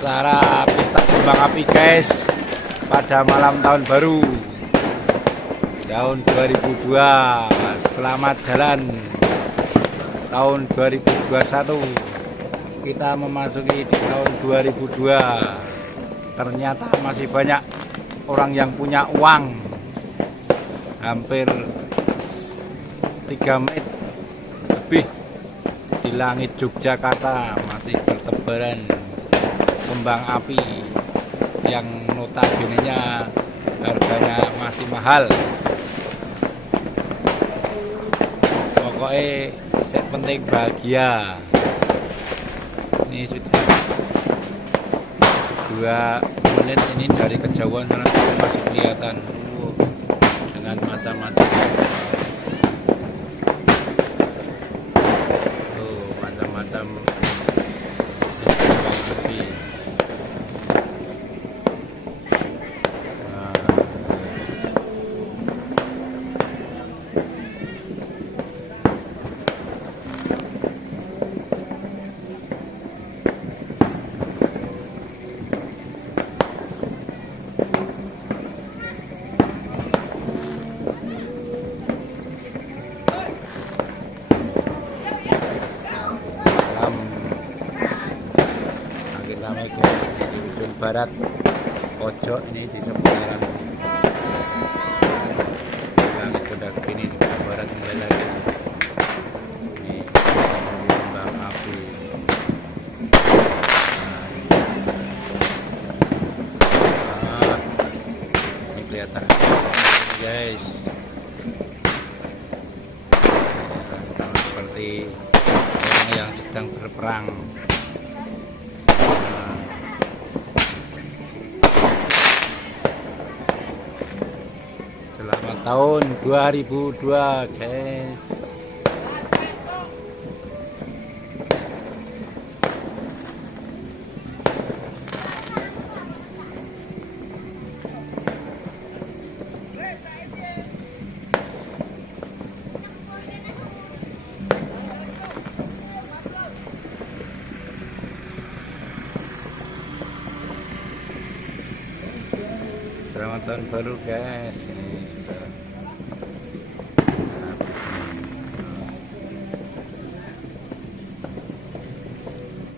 Acara pesta kembang api guys, pada malam tahun baru tahun 2002. Selamat jalan tahun 2021. Kita memasuki di tahun 2002. Ternyata masih banyak orang yang punya uang. Hampir 3 menit lebih di langit Yogyakarta masih bertebaran kembang api yang notabene-nya harganya masih mahal. Pokoknya yang penting bahagia. Ini sudah 2 menit ini dari kejauhan sana masih kelihatan dengan macam-macam. Macam-macam api. Ramai guys, di ujung barat pojok ini di seputaran langit udah gini, di barat mulai lagi ini kembang api. Ini kelihatan guys, seperti orang yang sedang berperang. Selamat tahun 2002 guys. Selamat tahun baru guys.